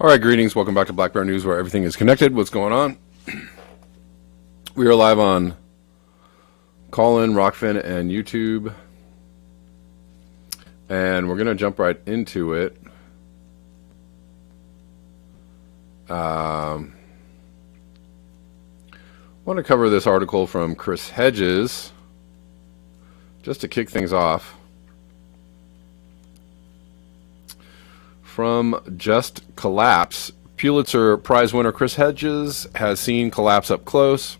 All right, greetings. Welcome back to Black Bear News, where everything is connected. What's going on? We are live on Callin, Rockfin, and YouTube. And we're going to jump right into it. I want to cover this article from Chris Hedges, just to kick things off. From Just Collapse, Pulitzer Prize winner Chris Hedges has seen collapse up close.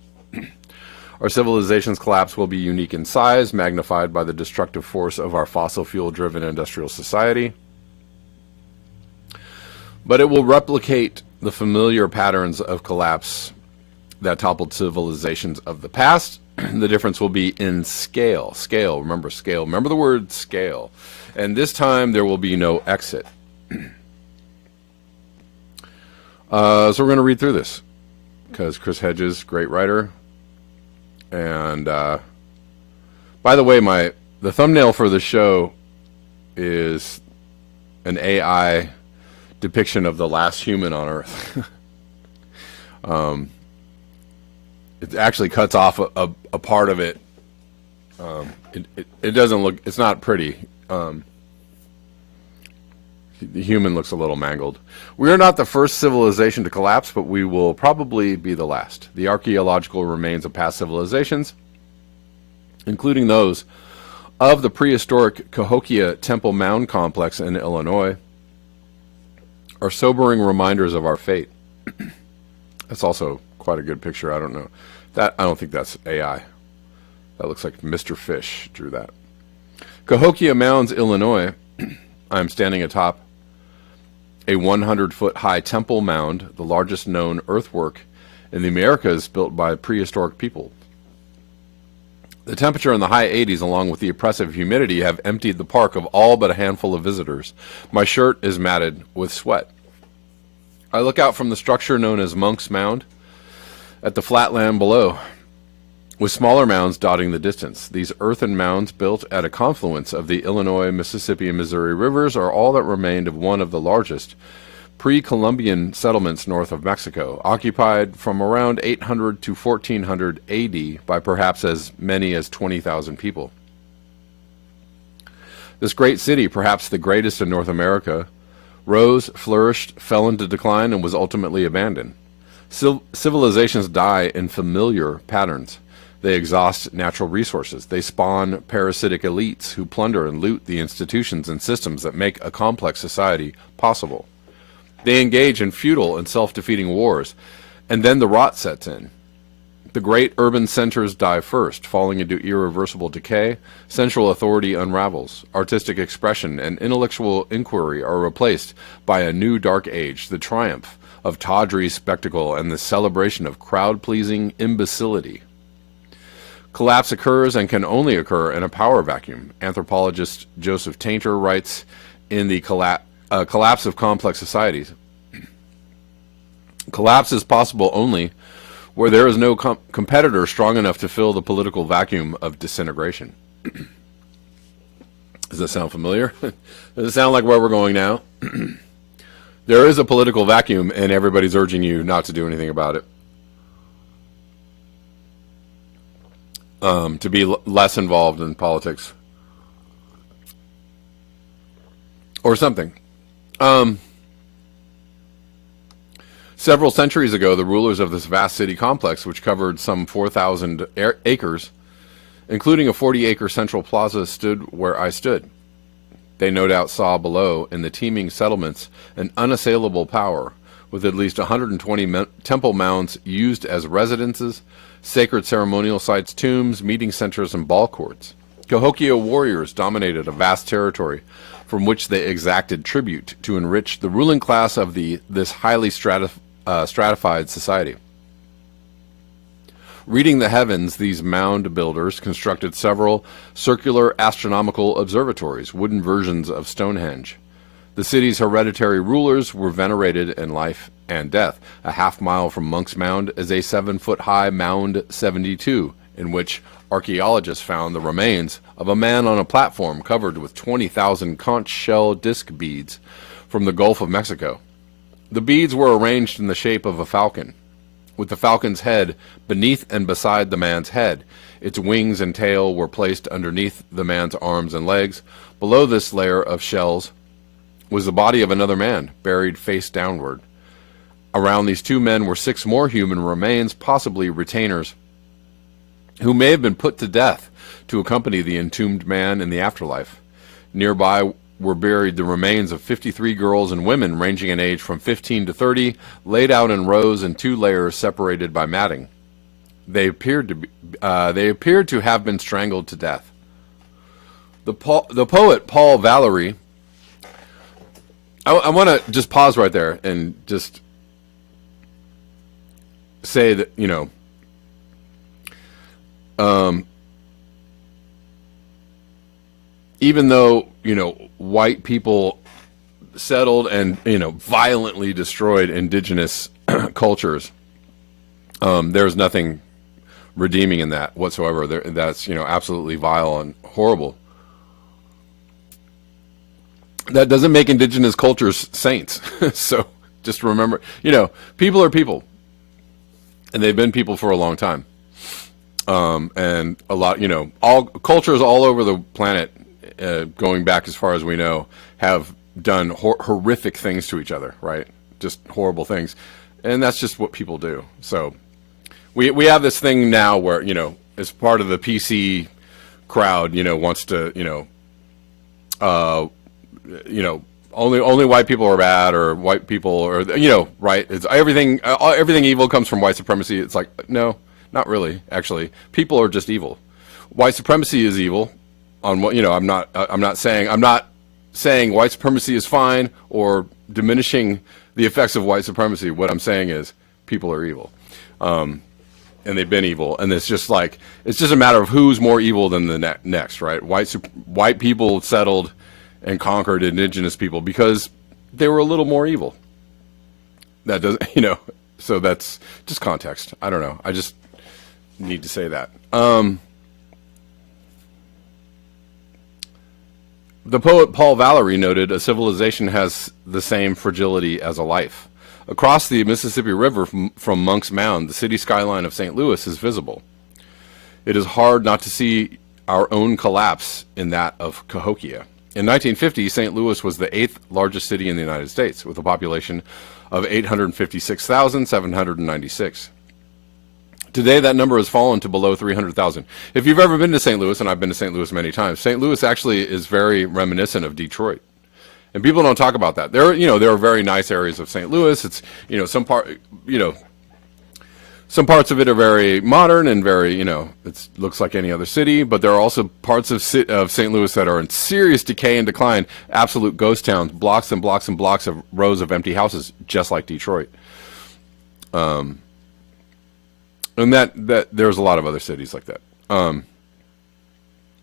Our civilization's collapse will be unique in size, magnified by the destructive force of our fossil fuel-driven industrial society. But it will replicate the familiar patterns of collapse that toppled civilizations of the past. The difference will be in scale. Scale, remember scale. Remember the word scale. And this time there will be no exit. So we're going to read through this because Chris Hedges, great writer. And by the way, the thumbnail for the show is an AI depiction of the last human on Earth. It actually cuts off a part of it. It doesn't look, it's not pretty. The human looks a little mangled. We are not the first civilization to collapse, but we will probably be the last. The archaeological remains of past civilizations, including those of the prehistoric Cahokia Temple Mound complex in Illinois, are sobering reminders of our fate. That's also quite a good picture. I don't know. I don't think that's AI. That looks like Mr. Fish drew that. Cahokia Mounds, Illinois. I'm standing atop a 100-foot high temple mound, the largest known earthwork in the Americas built by prehistoric people. The temperature in the high 80s, along with the oppressive humidity, have emptied the park of all but a handful of visitors. My shirt is matted with sweat. I look out from the structure known as Monk's Mound at the flat land below, with smaller mounds dotting the distance. These earthen mounds, built at a confluence of the Illinois, Mississippi, and Missouri rivers, are all that remained of one of the largest pre-Columbian settlements north of Mexico, occupied from around 800 to 1400 AD by perhaps as many as 20,000 people. This great city, perhaps the greatest in North America, rose, flourished, fell into decline, and was ultimately abandoned. Civilizations die in familiar patterns. They exhaust natural resources. They spawn parasitic elites who plunder and loot the institutions and systems that make a complex society possible. They engage in futile and self-defeating wars, and then the rot sets in. The great urban centers die first, falling into irreversible decay. Central authority unravels. Artistic expression and intellectual inquiry are replaced by a new dark age, the triumph of tawdry spectacle and the celebration of crowd-pleasing imbecility. Collapse occurs and can only occur in a power vacuum. Anthropologist Joseph Tainter writes in the Collapse of Complex Societies. Collapse is possible only where there is no competitor strong enough to fill the political vacuum of disintegration. Does that sound familiar? Does it sound like where we're going now? There is a political vacuum, and everybody's urging you not to do anything about it. To be less involved in politics or something. Several centuries ago, the rulers of this vast city complex, which covered some 4,000 acres, including a 40-acre central plaza, stood where I stood. They no doubt saw below, in the teeming settlements, an unassailable power, with at least 120 temple mounds used as residences, sacred ceremonial sites, tombs, meeting centers, and ball courts. Cahokia warriors dominated a vast territory from which they exacted tribute to enrich the ruling class of this highly stratified society. Reading the heavens, these mound builders constructed several circular astronomical observatories, wooden versions of Stonehenge. The city's hereditary rulers were venerated in life and death. A half-mile from Monk's Mound is a 7-foot-high Mound 72, in which archaeologists found the remains of a man on a platform covered with 20,000 conch shell disc beads from the Gulf of Mexico. The beads were arranged in the shape of a falcon, with the falcon's head beneath and beside the man's head. Its wings and tail were placed underneath the man's arms and legs. Below this layer of shells was the body of another man, buried face downward. Around these two men were 6 more human remains, possibly retainers, who may have been put to death to accompany the entombed man in the afterlife. Nearby were buried the remains of 53 girls and women ranging in age from 15 to 30, laid out in rows in 2 layers separated by matting. They appeared to have been strangled to death. The poet Paul Valery. I want to just pause right there and just say that, even though, white people settled and, violently destroyed indigenous cultures, there's nothing redeeming in that whatsoever. That's, absolutely vile and horrible. That doesn't make indigenous cultures saints. So just remember, people are people. And they've been people for a long time. And a lot, all cultures all over the planet, going back as far as we know, have done horrific things to each other, right? Just horrible things. And that's just what people do. So we have this thing now where, as part of the PC crowd, wants to, only white people are bad, or white people are, right? It's everything evil comes from white supremacy. It's like, no, not really. Actually, people are just evil. White supremacy is evil. On what, I'm not saying white supremacy is fine or diminishing the effects of white supremacy. What I'm saying is people are evil. And they've been evil, and it's just a matter of who's more evil than the next, right? White people settled and conquered indigenous people because they were a little more evil. That doesn't, so that's just context. I don't know. I just need to say that. The poet Paul Valery noted, a civilization has the same fragility as a life. Across the Mississippi River from Monk's Mound, the city skyline of St. Louis is visible. It is hard not to see our own collapse in that of Cahokia. In 1950, St. Louis was the 8th largest city in the United States, with a population of 856,796. Today, that number has fallen to below 300,000. If you've ever been to St. Louis, and I've been to St. Louis many times, St. Louis actually is very reminiscent of Detroit. And people don't talk about that. There are very nice areas of St. Louis. It's, some parts of it are very modern and very, it looks like any other city, but there are also parts of St. Louis that are in serious decay and decline, absolute ghost towns, blocks and blocks and blocks of rows of empty houses, just like Detroit. And that there's a lot of other cities like that.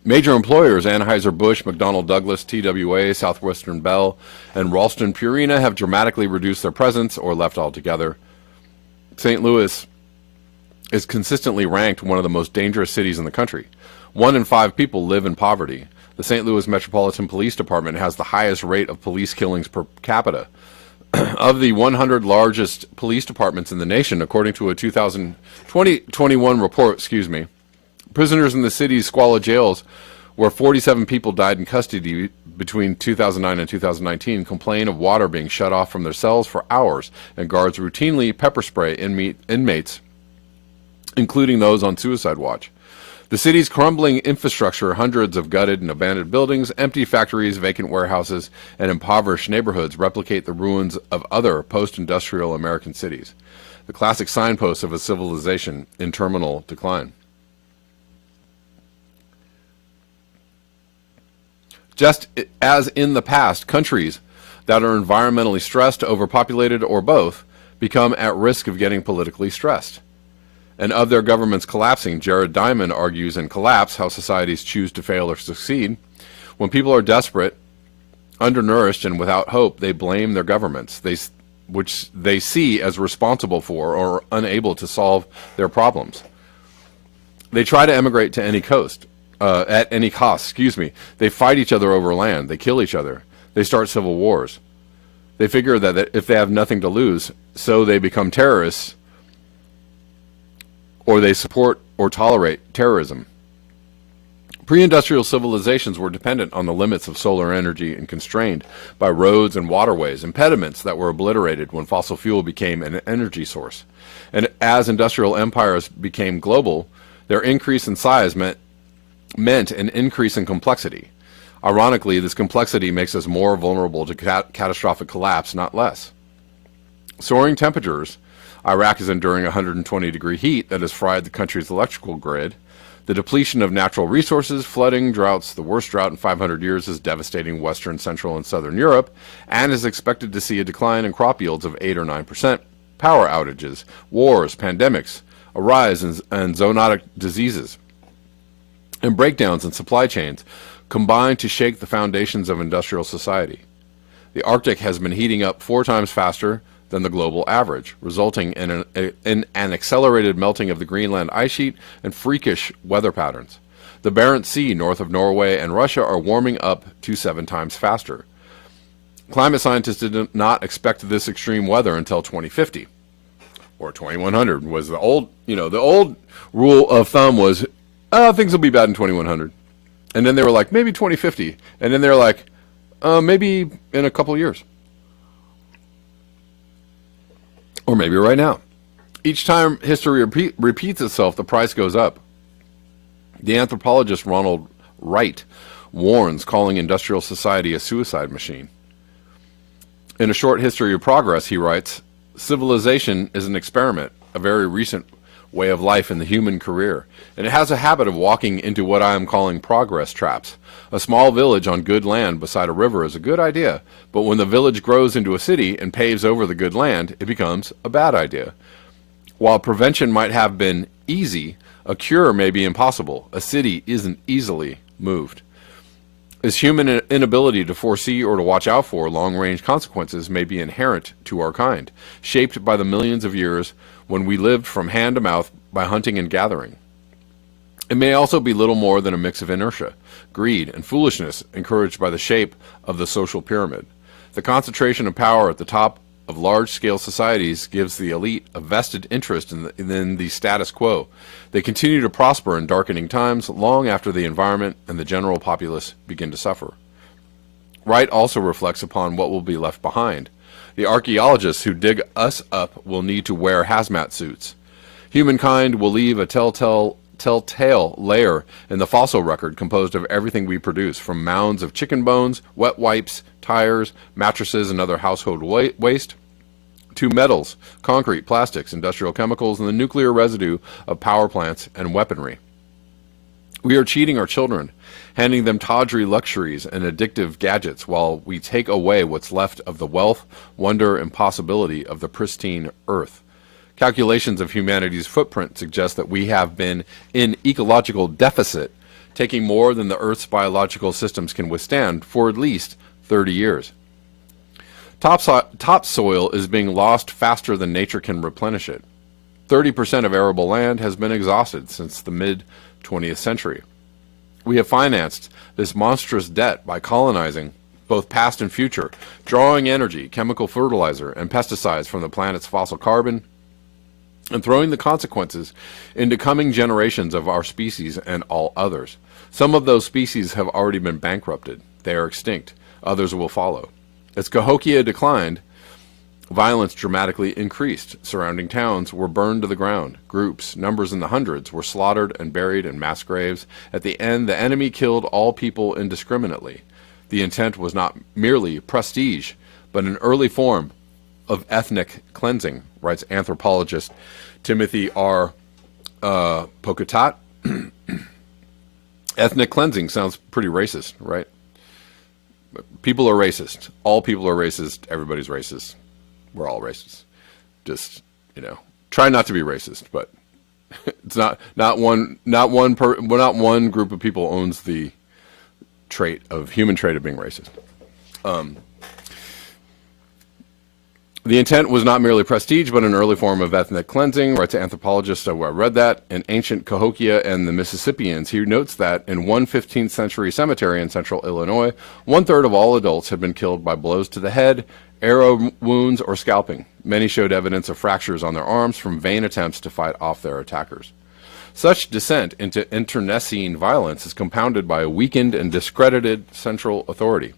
Major employers, Anheuser-Busch, McDonnell Douglas, TWA, Southwestern Bell, and Ralston Purina have dramatically reduced their presence or left altogether. St. Louis is consistently ranked one of the most dangerous cities in the country. 1 in 5 people live in poverty. The St. Louis Metropolitan Police Department has the highest rate of police killings per capita. Of the 100 largest police departments in the nation, according to a 2021 report, prisoners in the city's squalid jails, where 47 people died in custody between 2009 and 2019, complain of water being shut off from their cells for hours, and guards routinely pepper spray inmates, including those on suicide watch. The city's crumbling infrastructure, hundreds of gutted and abandoned buildings, empty factories, vacant warehouses, and impoverished neighborhoods replicate the ruins of other post-industrial American cities, the classic signposts of a civilization in terminal decline. Just as in the past, countries that are environmentally stressed, overpopulated, or both become at risk of getting politically stressed. And of their governments collapsing, Jared Diamond argues in Collapse, How Societies Choose to Fail or Succeed. When people are desperate, undernourished, and without hope, they blame their governments, which they see as responsible for or unable to solve their problems. They try to emigrate to any coast. At any cost, They fight each other over land. They kill each other. They start civil wars. They figure that if they have nothing to lose, so they become terrorists, or they support or tolerate terrorism. Pre-industrial civilizations were dependent on the limits of solar energy and constrained by roads and waterways, impediments that were obliterated when fossil fuel became an energy source. And as industrial empires became global, their increase in size meant an increase in complexity. Ironically, this complexity makes us more vulnerable to catastrophic collapse, not less. Soaring temperatures, Iraq is enduring 120-degree heat that has fried the country's electrical grid. The depletion of natural resources, flooding, droughts, the worst drought in 500 years is devastating Western, Central, and Southern Europe, and is expected to see a decline in crop yields of 8 or 9%. Power outages, wars, pandemics, a rise in zoonotic diseases, and breakdowns in supply chains combine to shake the foundations of industrial society. The Arctic has been heating up 4 times faster than the global average, resulting in an accelerated melting of the Greenland ice sheet and freakish weather patterns. The Barents Sea north of Norway and Russia are warming up to 7 times faster. Climate scientists did not expect this extreme weather until 2050 or 2100 was the old rule of thumb was, things will be bad in 2100. And then they were like, maybe 2050. And then they're like, maybe in a couple years. Or maybe right now. Each time history repeats itself, the price goes up. The anthropologist Ronald Wright warns, calling industrial society a suicide machine. In A Short History of Progress, he writes, civilization is an experiment, a very recent way of life in the human career, and it has a habit of walking into what I am calling progress traps. A small village on good land beside a river is a good idea, but when the village grows into a city and paves over the good land, it becomes a bad idea. While prevention might have been easy, a cure may be impossible. A city isn't easily moved. This human inability to foresee or to watch out for long-range consequences may be inherent to our kind, shaped by the millions of years when we lived from hand to mouth by hunting and gathering. It may also be little more than a mix of inertia, greed, and foolishness encouraged by the shape of the social pyramid. The concentration of power at the top of large-scale societies gives the elite a vested interest in the status quo. They continue to prosper in darkening times long after the environment and the general populace begin to suffer. Wright also reflects upon what will be left behind. The archaeologists who dig us up will need to wear hazmat suits. Humankind will leave a telltale layer in the fossil record composed of everything we produce, from mounds of chicken bones, wet wipes, tires, mattresses, and other household waste, to metals, concrete, plastics, industrial chemicals, and the nuclear residue of power plants and weaponry. We are cheating our children, handing them tawdry luxuries and addictive gadgets while we take away what's left of the wealth, wonder, and possibility of the pristine earth. Calculations of humanity's footprint suggest that we have been in ecological deficit, taking more than the Earth's biological systems can withstand for at least 30 years. Topsoil is being lost faster than nature can replenish it. 30% of arable land has been exhausted since the mid-20th century. We have financed this monstrous debt by colonizing both past and future, drawing energy, chemical fertilizer, and pesticides from the planet's fossil carbon, and throwing the consequences into coming generations of our species and all others. Some of those species have already been bankrupted. They are extinct. Others will follow. As Cahokia declined, violence dramatically increased. Surrounding towns were burned to the ground. Groups, numbers in the hundreds, were slaughtered and buried in mass graves. At the end, the enemy killed all people indiscriminately. The intent was not merely prestige, but an early form of ethnic cleansing, writes anthropologist Timothy R. Pocatat. Ethnic cleansing sounds pretty racist, right? People are racist. All people are racist. Everybody's racist. We're all racist. Just, try not to be racist, but it's not one group of people owns the human trait of being racist. The intent was not merely prestige, but an early form of ethnic cleansing, writes anthropologist. I read that. In ancient Cahokia and the Mississippians, he notes that in one 15th century cemetery in central Illinois, 1/3 of all adults had been killed by blows to the head, arrow wounds, or scalping. Many showed evidence of fractures on their arms from vain attempts to fight off their attackers. Such descent into internecine violence is compounded by a weakened and discredited central authority.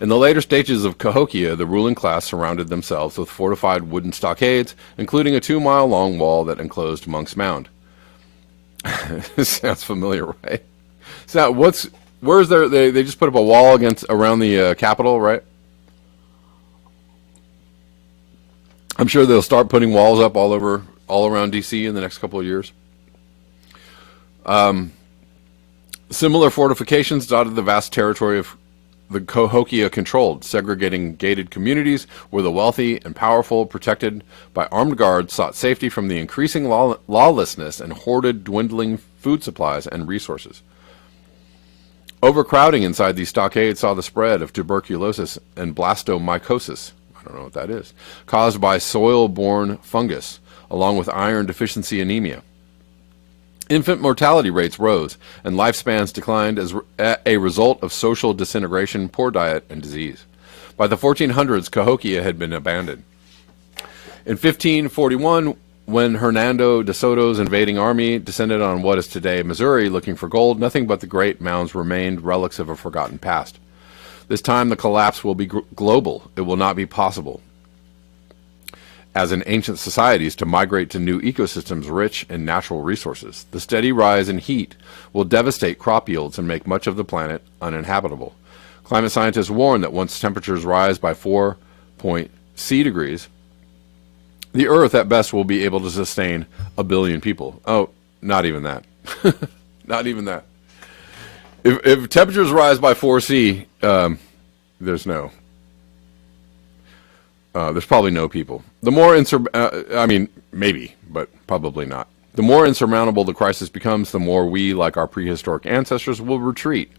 In the later stages of Cahokia, the ruling class surrounded themselves with fortified wooden stockades, including a 2-mile-long wall that enclosed Monk's Mound. This sounds familiar, right? So where's there? They just put up a wall around the Capitol, right? I'm sure they'll start putting walls up all around D.C. in the next couple of years. Similar fortifications dotted the vast territory of the Cahokia controlled, segregating gated communities where the wealthy and powerful, protected by armed guards, sought safety from the increasing lawlessness and hoarded dwindling food supplies and resources. Overcrowding inside these stockades saw the spread of tuberculosis and blastomycosis, I don't know what that is, caused by soil-borne fungus, along with iron deficiency anemia. Infant mortality rates rose, and lifespans declined as a result of social disintegration, poor diet, and disease. By the 1400s, Cahokia had been abandoned. In 1541, when Hernando de Soto's invading army descended on what is today Missouri looking for gold, nothing but the great mounds remained, relics of a forgotten past. This time the collapse will be global. It will not be possible, as in ancient societies, to migrate to new ecosystems rich in natural resources. The steady rise in heat will devastate crop yields and make much of the planet uninhabitable. Climate scientists warn that once temperatures rise by 4.C degrees, the Earth at best will be able to sustain 1 billion people. Oh, not even that. Not even that. If temperatures rise by 4C, there's probably no people. The more maybe, but probably not. The more insurmountable the crisis becomes, the more we, like our prehistoric ancestors, will retreat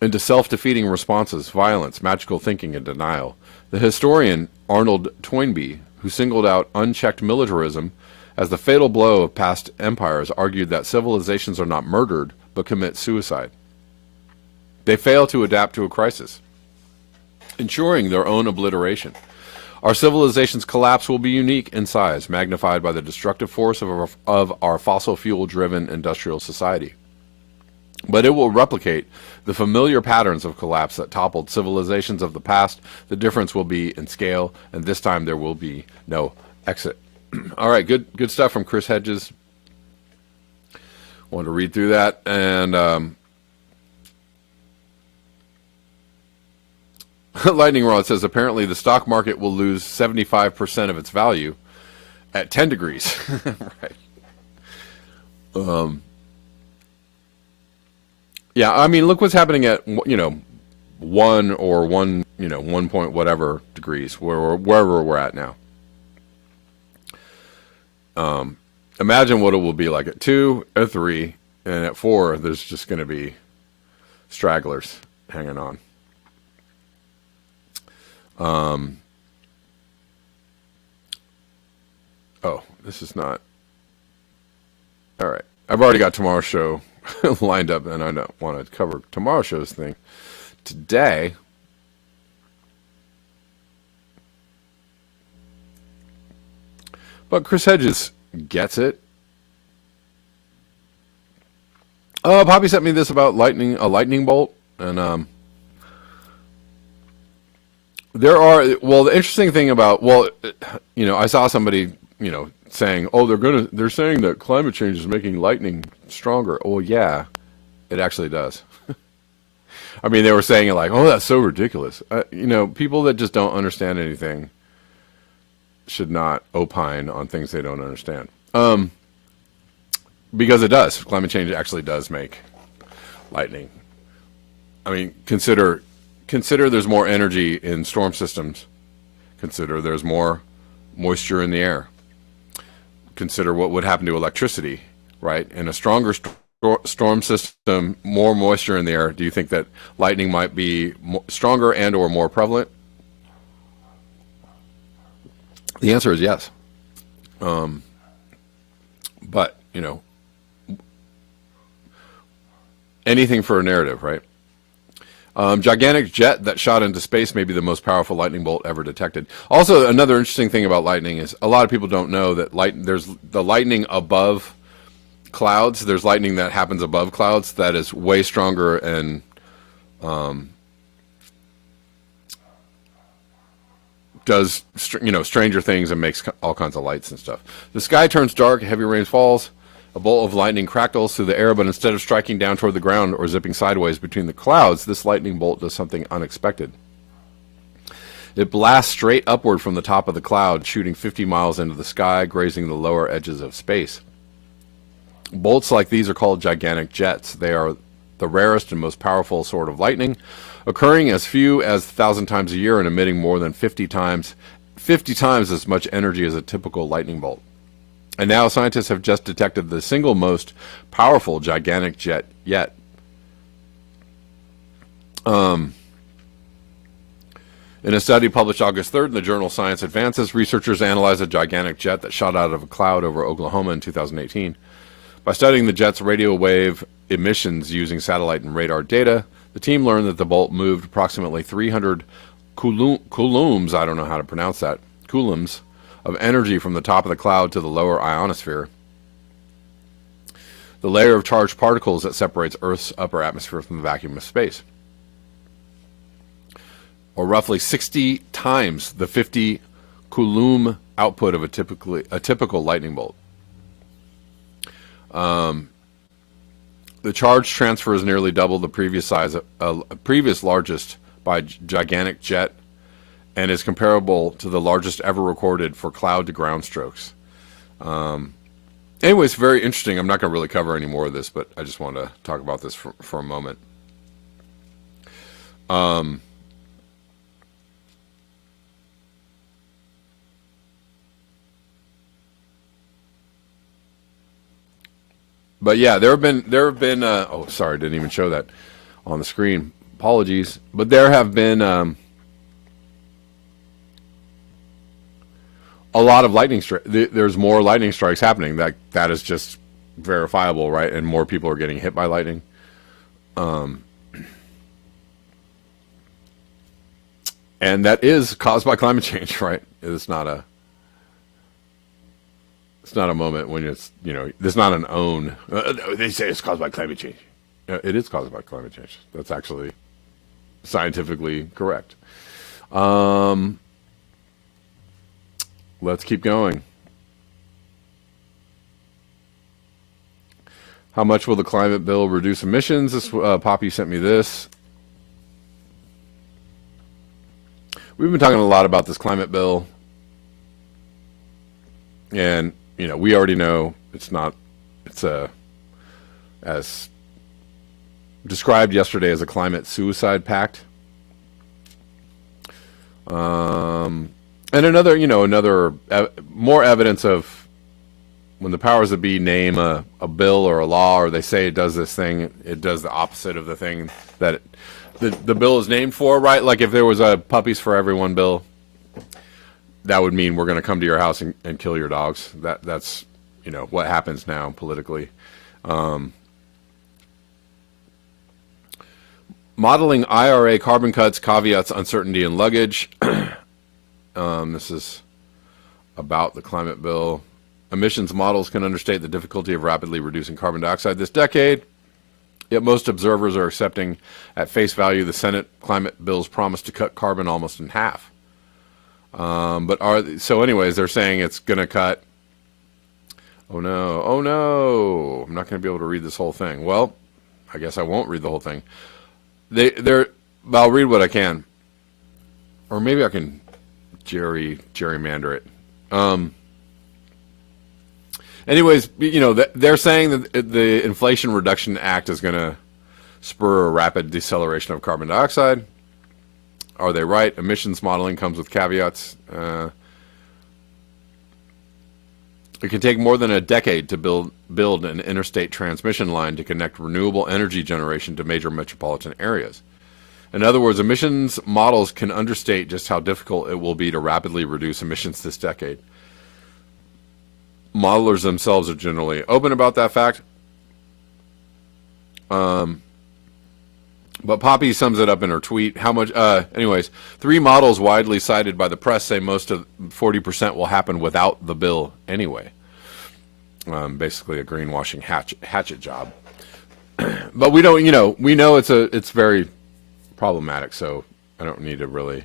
into self-defeating responses, violence, magical thinking, and denial. The historian Arnold Toynbee, who singled out unchecked militarism as the fatal blow of past empires, argued that civilizations are not murdered, but commit suicide. They fail to adapt to a crisis, ensuring their own obliteration. Our civilization's collapse will be unique in size, magnified by the destructive force of our fossil fuel-driven industrial society. But it will replicate the familiar patterns of collapse that toppled civilizations of the past. The difference will be in scale, and this time there will be no exit. All right, good stuff from Chris Hedges. Wanted to read through that, and Lightning Rod says apparently the stock market will lose 75% of its value at 10 degrees. Right. Yeah, I mean, look what's happening at 1 point whatever degrees, wherever we're at now. Imagine what it will be like at 2, at 3, and at 4. There's just going to be stragglers hanging on. Oh, this is not. All right. I've already got tomorrow's show lined up, and I don't want to cover tomorrow's show's thing today. But Chris Hedges gets it. Poppy sent me this about a lightning bolt, and the interesting thing about, I saw somebody, saying, they're saying that climate change is making lightning stronger. Oh yeah, it actually does. I mean, they were saying it like, oh, that's so ridiculous. People that just don't understand anything should not opine on things they don't understand. Because it does. Climate change actually does make lightning. I mean, consider there's more energy in storm systems. Consider there's more moisture in the air. Consider what would happen to electricity, right? In a stronger storm system, more moisture in the air. Do you think that lightning might be stronger and or more prevalent? The answer is yes. But, anything for a narrative, right? Gigantic jet that shot into space may be the most powerful lightning bolt ever detected. Also, another interesting thing about lightning is a lot of people don't know that there's the lightning above clouds. There's lightning that happens above clouds that is way stronger and does stranger things and makes all kinds of lights and stuff. The sky turns dark, heavy rain falls, a bolt of lightning crackles through the air, but instead of striking down toward the ground or zipping sideways between the clouds, this lightning bolt does something unexpected. It blasts straight upward from the top of the cloud, shooting 50 miles into the sky, grazing the lower edges of space. Bolts like these are called gigantic jets. They are the rarest and most powerful sort of lightning, occurring as few as 1,000 times a year and emitting more than 50 times as much energy as a typical lightning bolt. And now scientists have just detected the single most powerful gigantic jet yet. In a study published August 3rd in the journal Science Advances, researchers analyzed a gigantic jet that shot out of a cloud over Oklahoma in 2018. By studying the jet's radio wave emissions using satellite and radar data, the team learned that the bolt moved approximately 300 coulombs, I don't know how to pronounce that, coulombs, of energy from the top of the cloud to the lower ionosphere, the layer of charged particles that separates Earth's upper atmosphere from the vacuum of space, or roughly 60 times the 50 coulomb output of a typical lightning bolt. The charge transfer is nearly double the previous size, previous largest by gigantic jet, and is comparable to the largest ever recorded for cloud-to-ground strokes. Anyway, it's very interesting. I'm not going to really cover any more of this, but I just want to talk about this for a moment. But yeah, there have been. Oh, sorry, didn't even show that on the screen. Apologies, but there have been a lot of lightning strikes. There's more lightning strikes happening. That is just verifiable, right? And more people are getting hit by lightning. And that is caused by climate change, right? It's not a moment when it's, there's not an own. They say it's caused by climate change. It is caused by climate change. That's actually scientifically correct. Let's keep going. How much will the climate bill reduce emissions? This Poppy sent me this. We've been talking a lot about this climate bill, and we already know it's as described yesterday as a climate suicide pact. And another more evidence of when the powers that be name a bill or a law, or they say it does this thing, it does the opposite of the thing that the bill is named for, right? Like if there was a Puppies for Everyone bill, that would mean we're going to come to your house and kill your dogs. That's what happens now politically. Modeling IRA carbon cuts, caveats, uncertainty, and luggage. This is about the climate bill. Emissions models can understate the difficulty of rapidly reducing carbon dioxide this decade, yet most observers are accepting at face value the Senate climate bill's promise to cut carbon almost in half. Anyways, they're saying it's going to cut. Oh no, I'm not going to be able to read this whole thing. Well, I guess I won't read the whole thing. I'll read what I can, or maybe I can gerrymander it. Anyways, they're saying that the Inflation Reduction Act is going to spur a rapid deceleration of carbon dioxide. Are they right? Emissions modeling comes with caveats. It can take more than a decade to build an interstate transmission line to connect renewable energy generation to major metropolitan areas. In other words, emissions models can understate just how difficult it will be to rapidly reduce emissions this decade. Modelers themselves are generally open about that fact. But Poppy sums it up in her tweet. Anyways, 3 models widely cited by the press say most of 40% will happen without the bill anyway. Basically a greenwashing hatchet job. But we don't, we know it's very problematic, so I don't need to really,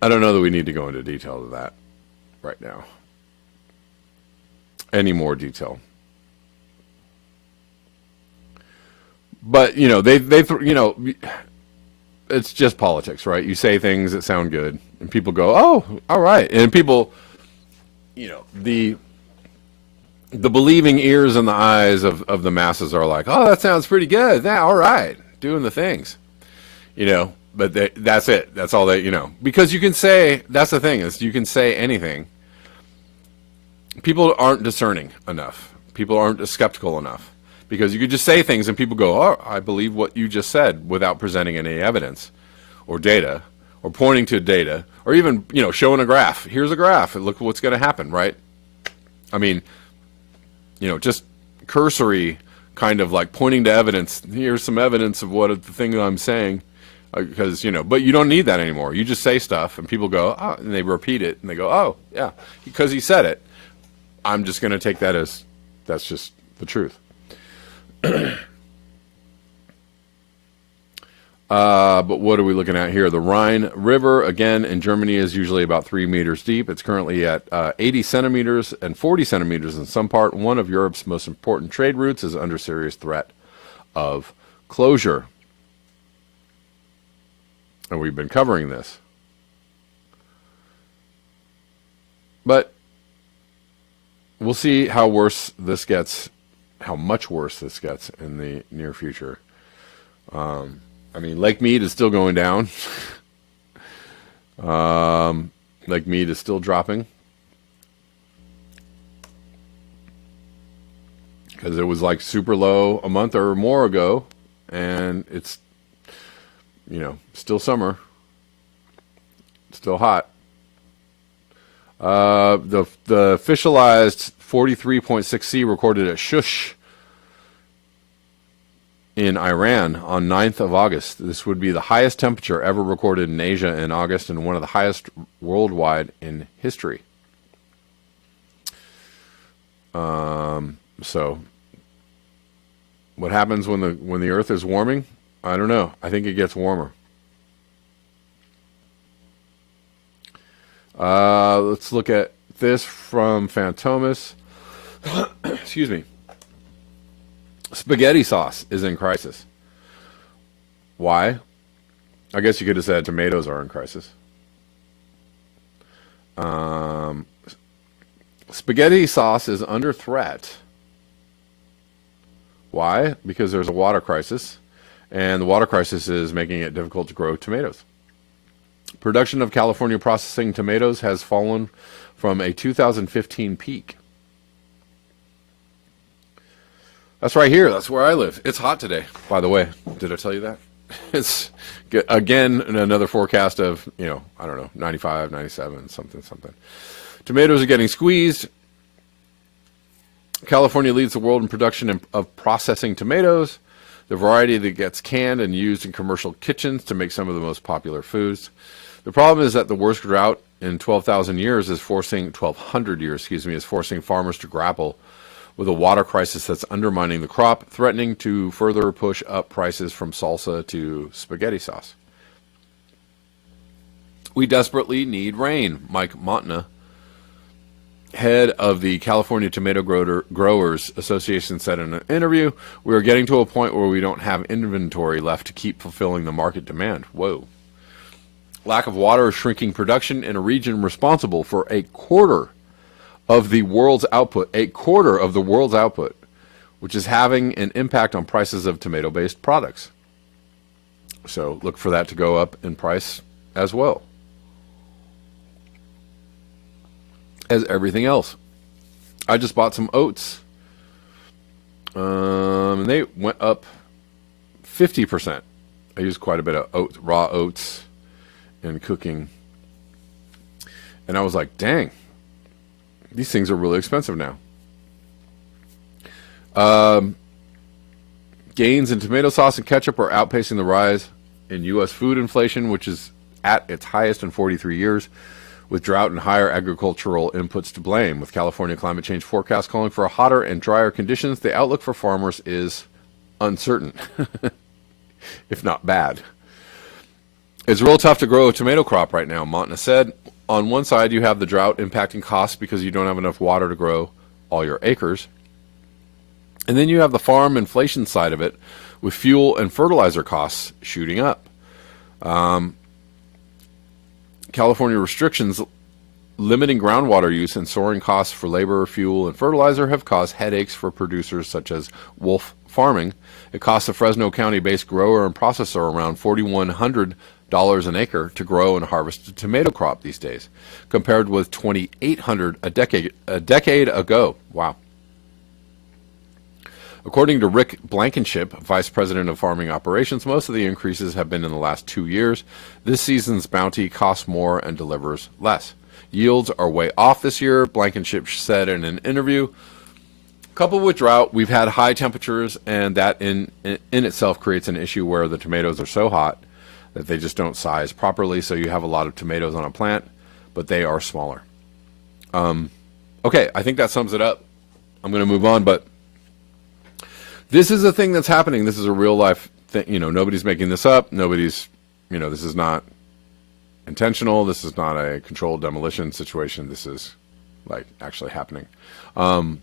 I don't know that we need to go into detail of that right now. Any more detail. But, it's just politics, right? You say things that sound good, and people go, oh, all right. And people, the believing ears and the eyes of the masses are like, oh, that sounds pretty good. Yeah, all right. Doing the things, but that's it. That's all because you can say, that's the thing is you can say anything. People aren't discerning enough. People aren't skeptical enough. Because you could just say things and people go, oh, I believe what you just said without presenting any evidence or data or pointing to data or even, showing a graph. Here's a graph and look what's going to happen, right? I mean, just cursory kind of like pointing to evidence. Here's some evidence of what the thing I'm saying. Because, but you don't need that anymore. You just say stuff and people go, oh, and they repeat it and they go, oh, yeah, because he said it. I'm just going to take that as that's just the truth. But what are we looking at here? The Rhine River, again, in Germany is usually about 3 meters deep. It's currently at 80 centimeters and 40 centimeters in some part. One of Europe's most important trade routes is under serious threat of closure. And we've been covering this. But we'll see how worse this gets. How much worse this gets in the near future. Lake Mead is still going down. Lake Mead is still dropping. Because it was like super low a month or more ago. And it's, still summer. Still hot. The officialized 43.6 C recorded at Shush in Iran on 9th of August. This would be the highest temperature ever recorded in Asia in August and one of the highest worldwide in history. So what happens when the earth is warming? I don't know. I think it gets warmer. Let's look at this from Fantomas. Excuse me. Spaghetti sauce is in crisis. Why? I guess you could have said tomatoes are in crisis. Spaghetti sauce is under threat. Why? Because there's a water crisis, and the water crisis is making it difficult to grow tomatoes. Production of California processing tomatoes has fallen from a 2015 peak. That's right here. That's where I live. It's hot today, by the way. Did I tell you that? It's, again, another forecast of, 95, 97, something. Tomatoes are getting squeezed. California leads the world in production of processing tomatoes, the variety that gets canned and used in commercial kitchens to make some of the most popular foods. The problem is that the worst drought in 12,000 years is forcing, 1,200 years, is forcing farmers to grapple with a water crisis that's undermining the crop, threatening to further push up prices from salsa to spaghetti sauce. We desperately need rain, Mike Montana, head of the California Tomato Growers Association, said in an interview. We are getting to a point where we don't have inventory left to keep fulfilling the market demand. Whoa. Lack of water is shrinking production in a region responsible for a quarter of the world's output, which is having an impact on prices of tomato-based products. So look for that to go up in price as well as everything else. I just bought some oats, and they went up 50%. I use quite a bit of oats, raw oats in cooking. And I was like, dang, these things are really expensive now. Gains in tomato sauce and ketchup are outpacing the rise in U.S. food inflation, which is at its highest in 43 years, with drought and higher agricultural inputs to blame. With California climate change forecasts calling for hotter and drier conditions, the outlook for farmers is uncertain, if not bad. It's real tough to grow a tomato crop right now, Montana said. On one side, you have the drought impacting costs because you don't have enough water to grow all your acres. And then you have the farm inflation side of it, with fuel and fertilizer costs shooting up. California restrictions limiting groundwater use and soaring costs for labor, fuel, and fertilizer have caused headaches for producers such as Wolf Farming. It costs a Fresno County-based grower and processor around $4,100 an acre to grow and harvest a tomato crop these days, compared with $2,800 a decade ago. Wow. According to Rick Blankenship, Vice President of Farming Operations, most of the increases have been in the last 2 years. This season's bounty costs more and delivers less. Yields are way off this year, Blankenship said in an interview. Coupled with drought, we've had high temperatures, and that in itself creates an issue where the tomatoes are so hot that they just don't size properly, so you have a lot of tomatoes on a plant, but they are smaller. Okay, I think that sums it up. I'm going to move on, but this is a thing that's happening. This is a real life thing. You know, nobody's making this up. Nobody's, you know, this is not intentional. This is not a controlled demolition situation. This is like actually happening. I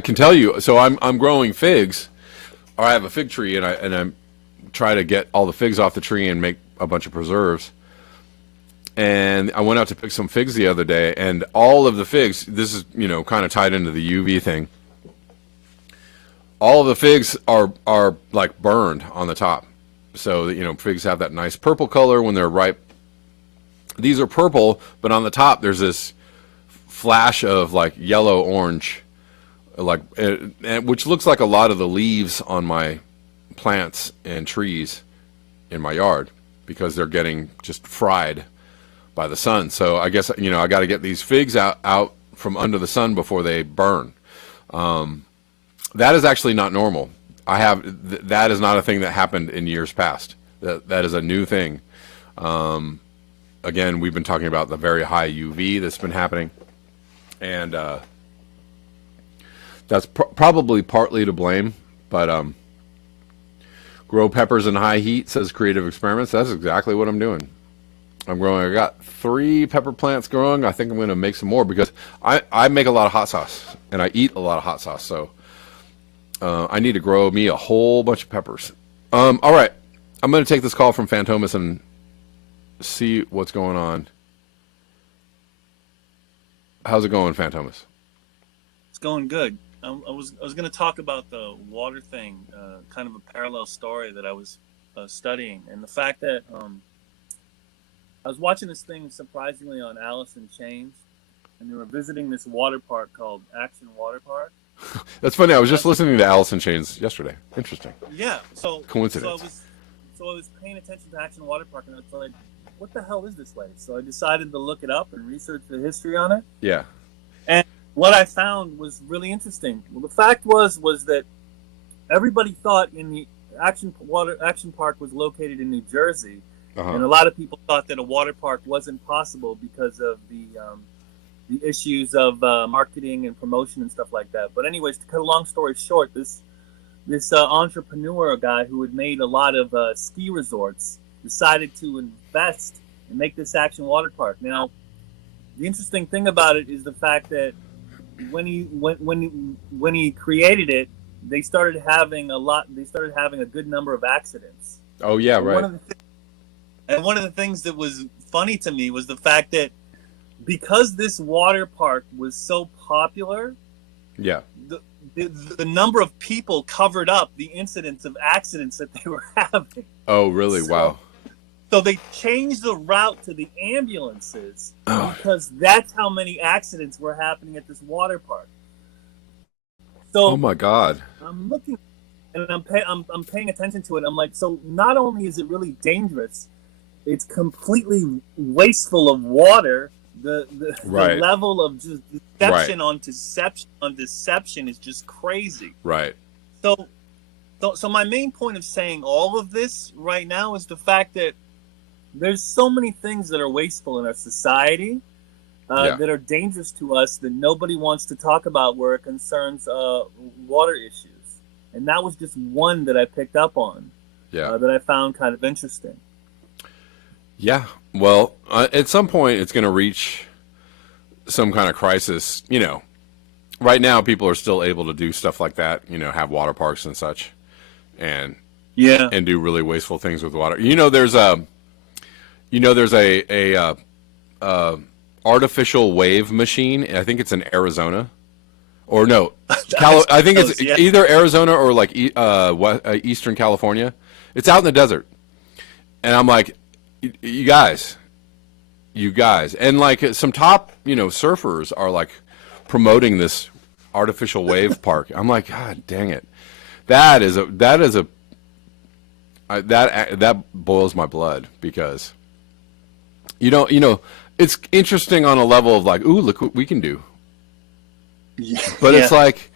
can tell you, so I'm growing figs, or I have a fig tree, and I try to get all the figs off the tree and make a bunch of preserves. And I went out to pick some figs the other day, and all of the figs, this is, you know, kind of tied into the UV thing. All of the figs are like burned on the top. So, you know, figs have that nice purple color when they're ripe. These are purple, but on the top there's this flash of like yellow orange, like, which looks like a lot of the leaves on my plants and trees in my yard because they're getting just fried by the sun. So I guess, you know, I got to get these figs out from under the sun before they burn. That is actually not normal. That is not a thing that happened in years past. That is a new thing. Again, we've been talking about the very high UV that's been happening, and that's probably partly to blame. But grow peppers in high heat, says Creative Experiments. That's exactly what I'm doing. I'm growing. I got 3 pepper plants growing. I think I'm going to make some more because I make a lot of hot sauce and I eat a lot of hot sauce. So I need to grow me a whole bunch of peppers. All right. I'm going to take this call from Fantomas and see what's going on. How's it going, Fantomas? It's going good. I was going to talk about the water thing, kind of a parallel story that I was studying, and the fact that I was watching this thing surprisingly on Alice in Chains, and they were visiting this water park called Action Water Park. That's funny. I was just listening to Alice in Chains yesterday. Interesting. Yeah. So coincidence. So I was paying attention to Action Water Park, and I was like, what the hell is this place? So I decided to look it up and research the history on it. Yeah. And what I found was really interesting. Well, the fact was that everybody thought in the Action Park was located in New Jersey, and a lot of people thought that a water park wasn't possible because of the issues of marketing and promotion and stuff like that. But anyways, to cut a long story short, this entrepreneur guy who had made a lot of ski resorts decided to invest and make this Action Water Park. Now, the interesting thing about it is the fact that when he created it, they started having a good number of accidents. Oh yeah, right. One of the things that was funny to me was the fact that because this water park was so popular, yeah, the number of people covered up the incidents of accidents that they were having. Oh, really? Wow. So they changed the route to the ambulances because that's how many accidents were happening at this water park. So, oh my God! I'm looking and I'm paying attention to it. I'm like, so not only is it really dangerous, it's completely wasteful of water. The Right. level of just deception Right. on deception is just crazy. Right. So my main point of saying all of this right now is the fact that there's so many things that are wasteful in our society that are dangerous to us that nobody wants to talk about where it concerns water issues. And that was just one that I picked up on that I found kind of interesting. Yeah. Well, at some point, it's going to reach some kind of crisis. You know, right now, people are still able to do stuff like that. You know, have water parks and such, and do really wasteful things with water. You know, there's a artificial wave machine. I think it's in Arizona, or no, I think it's either Arizona or like Eastern California. It's out in the desert, and I'm like, you guys, and like some top, surfers are like promoting this artificial wave park. I'm like, God dang it, that boils my blood, because it's interesting on a level of like, ooh, look what we can do. But it's like,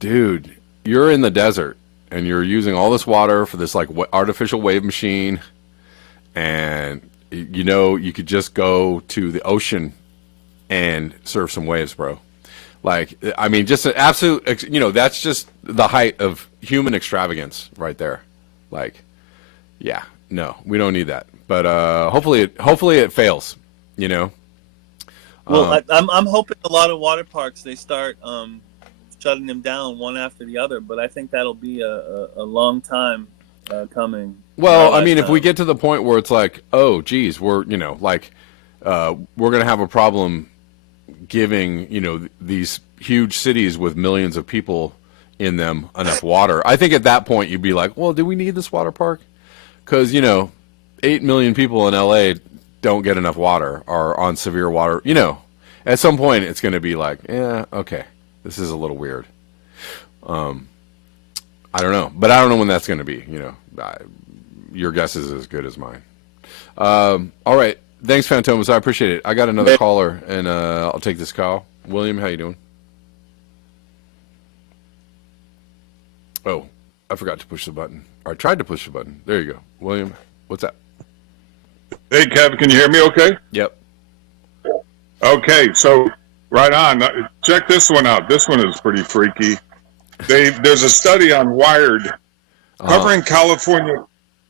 dude, you're in the desert and you're using all this water for this like artificial wave machine, and you could just go to the ocean and surf some waves, bro. Like, I mean, just an absolute, that's just the height of human extravagance right there. Like, yeah, no, we don't need that. But hopefully it fails. Well, I'm hoping a lot of water parks, they start shutting them down one after the other. But I think that'll be a long time coming. Well, I mean, if we get to the point where it's like, oh, geez, we're gonna have a problem giving these huge cities with millions of people in them enough water. I think at that point you'd be like, well, do we need this water park? Because 8 million people in LA don't get enough water, or on severe water. At some point it's going to be like, yeah, okay, this is a little weird. I don't know, but I don't know when that's going to be. Your guess is as good as mine. All right, thanks, Fantomas. I appreciate it. I got another caller, and I'll take this call. William, how you doing? Oh, I forgot to push the button. Or I tried to push the button. There you go. William, what's up? Hey, Kevin, can you hear me okay? Yep. Okay, so right on. Check this one out. This one is pretty freaky. There's a study on Wired covering California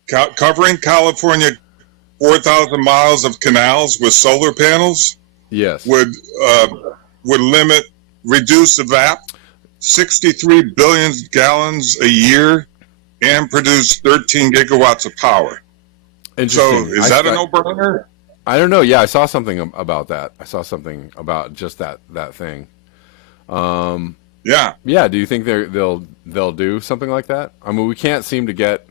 4,000 miles of canals with solar panels. Yes. Would reduce the VAP 63 billion gallons a year and produce 13 gigawatts of power. So is that a no-brainer? I don't know. Yeah, I saw something about that. I saw something about just that thing. Yeah. Yeah. Do you think they'll do something like that? I mean, we can't seem to get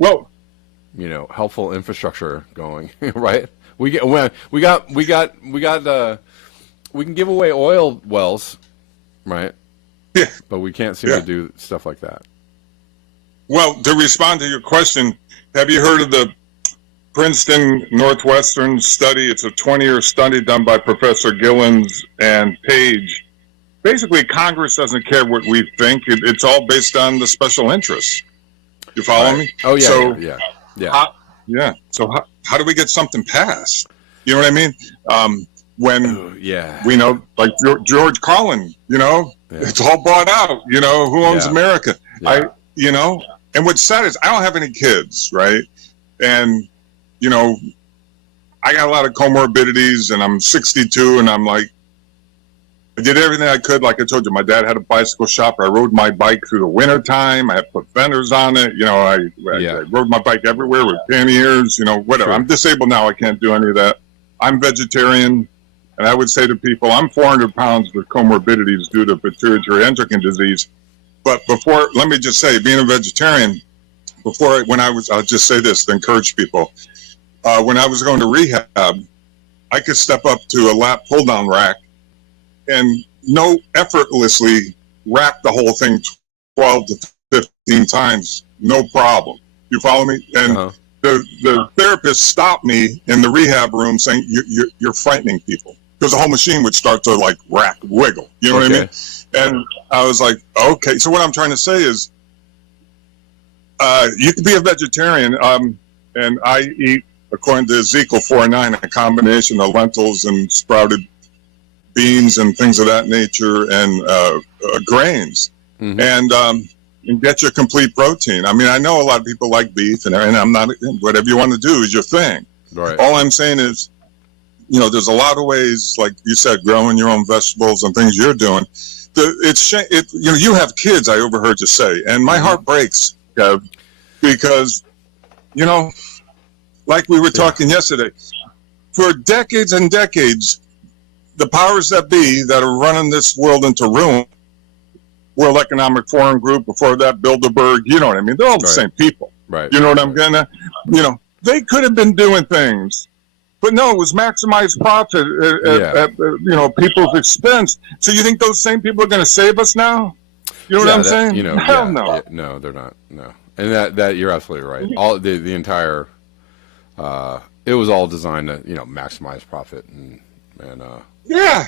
helpful infrastructure going, right? We can give away oil wells, right? Yeah. But we can't seem to do stuff like that. Well, to respond to your question, have you heard of the Princeton Northwestern study? It's a 20-year study done by Professor Gillens and Page. Basically, Congress doesn't care what we think. It's all based on the special interests. You follow me? Oh, yeah. So, yeah. So how do we get something passed? You know what I mean? When we know, like George Carlin, it's all bought out. Who owns America? Yeah. And what's sad is I don't have any kids, right? And I got a lot of comorbidities, and I'm 62, and I'm like, I did everything I could. Like I told you, my dad had a bicycle shop. I rode my bike through the winter time. I had put fenders on it. I rode my bike everywhere with panniers, whatever. Sure. I'm disabled now. I can't do any of that. I'm vegetarian, and I would say to people, I'm 400 pounds with comorbidities due to pituitary endocrine disease. But let me just say, being a vegetarian, I'll just say this to encourage people. When I was going to rehab, I could step up to a lap pull-down rack and effortlessly wrap the whole thing 12 to 15 times, no problem. You follow me? And the therapist stopped me in the rehab room saying, you're frightening people. Because the whole machine would start to like wiggle. You know what I mean? And I was like, okay. So what I'm trying to say is, you can be a vegetarian, and I eat, according to Ezekiel 4:9, a combination of lentils and sprouted beans and things of that nature, and grains, and get your complete protein. I mean, I know a lot of people like beef, and I'm not. Whatever you want to do is your thing. Right. All I'm saying is, you know, there's a lot of ways, like you said, growing your own vegetables and things you're doing. You know, you have kids, I overheard you say, and my heart breaks, Kev, because, you know, like we were talking yesterday, for decades and decades, the powers that be that are running this world into ruin, World Economic Forum Group, before that, Bilderberg, you know what I mean? They're all the same people. Right. You know what I'm getting at? You know, they could have been doing things, but no, it was maximized profit at you know, people's expense. So you think those same people are going to save us now? You know what I'm saying? You know, hell no. No, they're not. No, and that you're absolutely right. All the entire, it was all designed to, you know, maximize profit and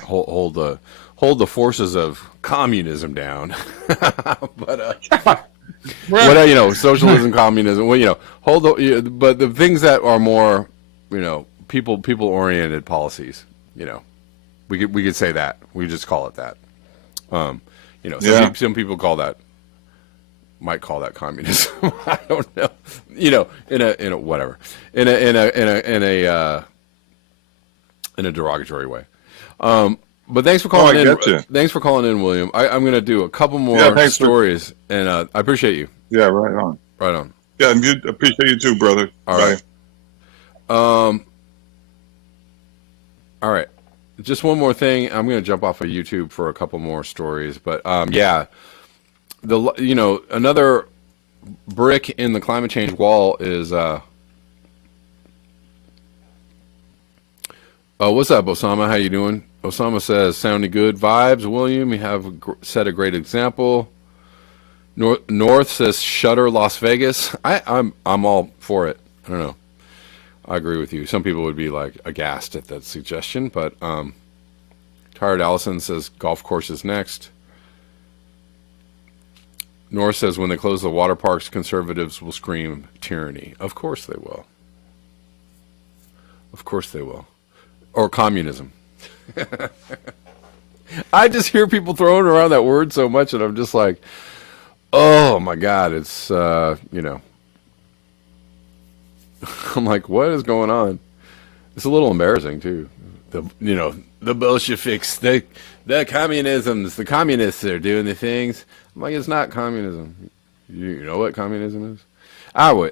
hold the forces of communism down. But you know, socialism, communism. Well, you know, but the things that are more, you know, people oriented policies. You know, we could say that. We just call it that. You know, some people might call that communism. I don't know. You know, in a whatever, in a derogatory way. But thanks for calling in. Thanks for calling in, William. I'm going to do a couple more stories, and I appreciate you. Yeah, right on. Right on. Yeah, and appreciate you too, brother. All right. All right. Just one more thing. I'm going to jump off of YouTube for a couple more stories, but you know, another brick in the climate change wall is what's up, Osama? How you doing? Osama says, sounding good vibes, William. You have set a great example. North says, shutter Las Vegas. I'm all for it. I don't know. I agree with you. Some people would be like aghast at that suggestion, but Tired Allison says, golf course is next. North says, when they close the water parks, conservatives will scream tyranny. Of course they will. Of course they will. Or communism. I just hear people throwing around that word so much, and I'm just like, oh my God, it's, you know, I'm like, what is going on? It's a little embarrassing too. You know, the Bolsheviks, the communisms, the communists are doing the things. I'm like, it's not communism. You know what communism is?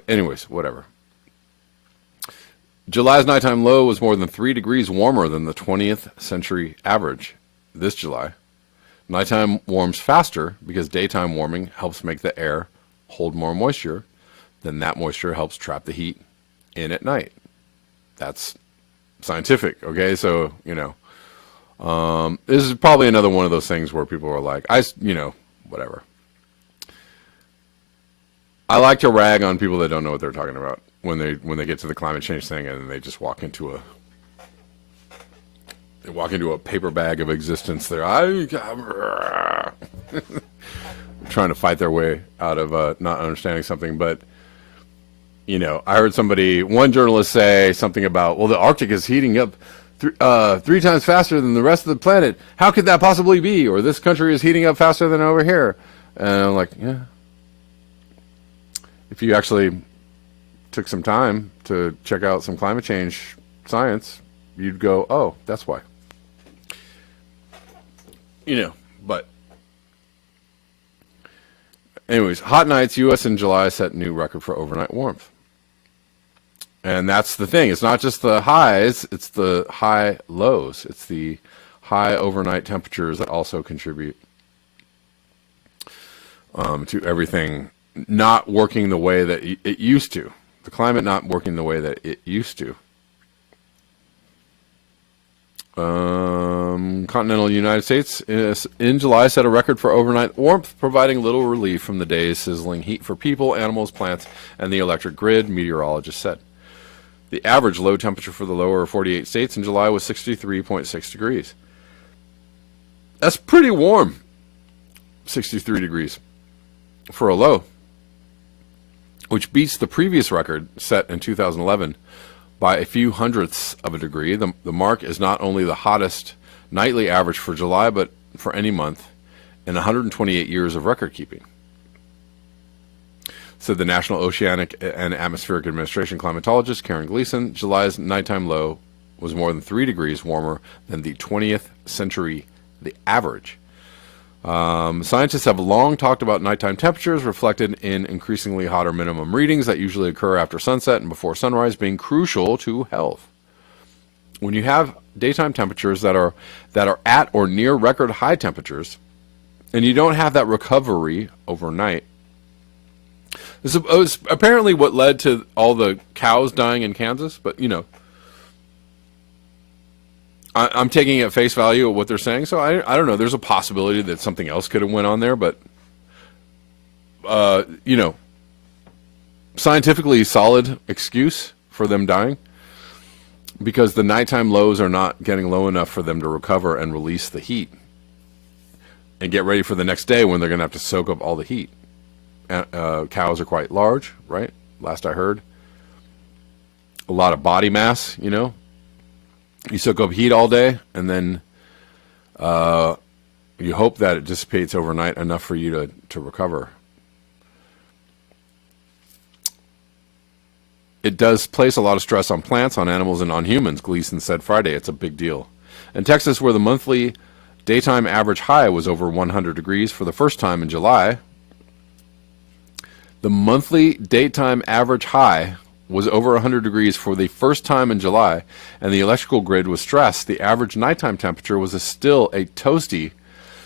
Anyways, whatever. July's nighttime low was more than 3 degrees warmer than the 20th century average this July. Nighttime warms faster because daytime warming helps make the air hold more moisture. Then that moisture helps trap the heat in at night. That's scientific, okay? So, you know, this is probably another one of those things where people are like, you know, whatever. I like to rag on people that don't know what they're talking about when they get to the climate change thing, and they just walk into a paper bag of existence. They're trying to fight their way out of not understanding something. But you know, I heard one journalist say something about, well, the Arctic is heating up 3 times faster than the rest of the planet. How could that possibly be? Or this country is heating up faster than over here. And I'm like, yeah. If you actually took some time to check out some climate change science, you'd go, oh, that's why. You know, but anyways, hot nights, U.S. in July set new record for overnight warmth. And that's the thing. It's not just the highs, it's the high lows. It's the high overnight temperatures that also contribute to everything not working the way that it used to. The climate not working the way that it used to. Continental United States in July set a record for overnight warmth, providing little relief from the day's sizzling heat for people, animals, plants, and the electric grid, meteorologists said. The average low temperature for the lower 48 states in July was 63.6 degrees. That's pretty warm, 63 degrees for a low, which beats the previous record set in 2011 by a few hundredths of a degree. The mark is not only the hottest nightly average for July, but for any month in 128 years of record keeping, said the National Oceanic and Atmospheric Administration climatologist Karen Gleason. July's nighttime low was more than 3 degrees warmer than the 20th century, the average. Scientists have long talked about nighttime temperatures reflected in increasingly hotter minimum readings that usually occur after sunset and before sunrise being crucial to health. When you have daytime temperatures that are at or near record high temperatures, and you don't have that recovery overnight, this was apparently what led to all the cows dying in Kansas, but I'm taking at face value of what they're saying, so I don't know. There's a possibility that something else could have went on there, but scientifically solid excuse for them dying, because the nighttime lows are not getting low enough for them to recover and release the heat and get ready for the next day when they're going to have to soak up all the heat. Cows are quite large, right? Last I heard. A lot of body mass, You soak up heat all day, and then you hope that it dissipates overnight enough for you to recover. It does place a lot of stress on plants, on animals, and on humans, Gleason said Friday. It's a big deal. In Texas, where the monthly daytime average high was over 100 degrees for the first time in July, the monthly daytime average high was over 100 degrees for the first time in July, and the electrical grid was stressed. The average nighttime temperature was still a toasty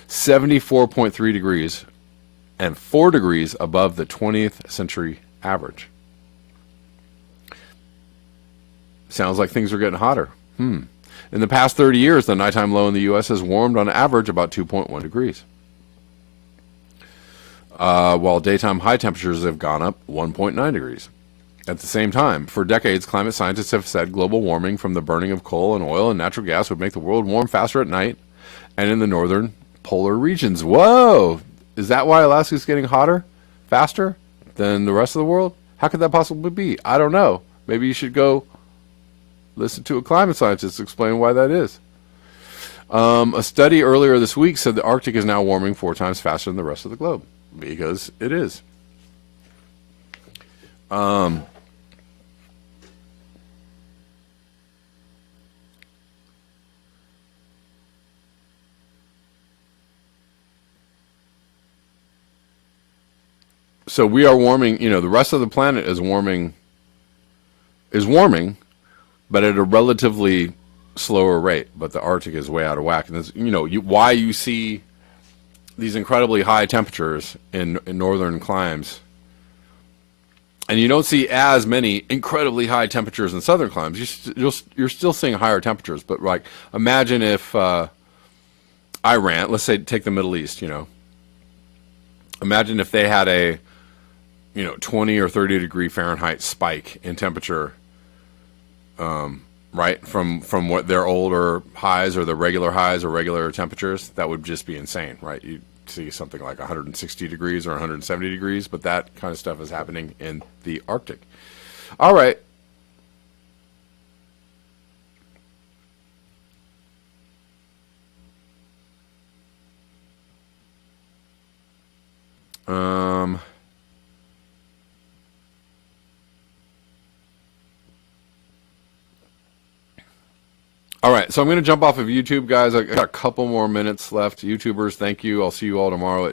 74.3 degrees and 4 degrees above the 20th century average. Sounds like things are getting hotter. In the past 30 years, the nighttime low in the U.S. has warmed on average about 2.1 degrees. While daytime high temperatures have gone up 1.9 degrees. At the same time, for decades, climate scientists have said global warming from the burning of coal and oil and natural gas would make the world warm faster at night and in the northern polar regions. Whoa! Is that why Alaska's getting hotter faster than the rest of the world? How could that possibly be? I don't know. Maybe you should go listen to a climate scientist explain why that is. A study earlier this week said the Arctic is now warming 4 times faster than the rest of the globe. Because it is. So we are warming, the rest of the planet is warming, but at a relatively slower rate. But the Arctic is way out of whack. And this, why you see these incredibly high temperatures in northern climes, and you don't see as many incredibly high temperatures in southern climes. You're still seeing higher temperatures, but like imagine if Iran, let's say, take the Middle East, imagine if they had a 20 or 30 degree Fahrenheit spike in temperature, right, from what their older highs or the regular highs or regular temperatures. That would just be insane, right? You'd see something like 160 degrees or 170 degrees, but that kind of stuff is happening in the Arctic. All right. All right, so I'm going to jump off of YouTube, guys. I got a couple more minutes left. YouTubers, thank you. I'll see you all tomorrow at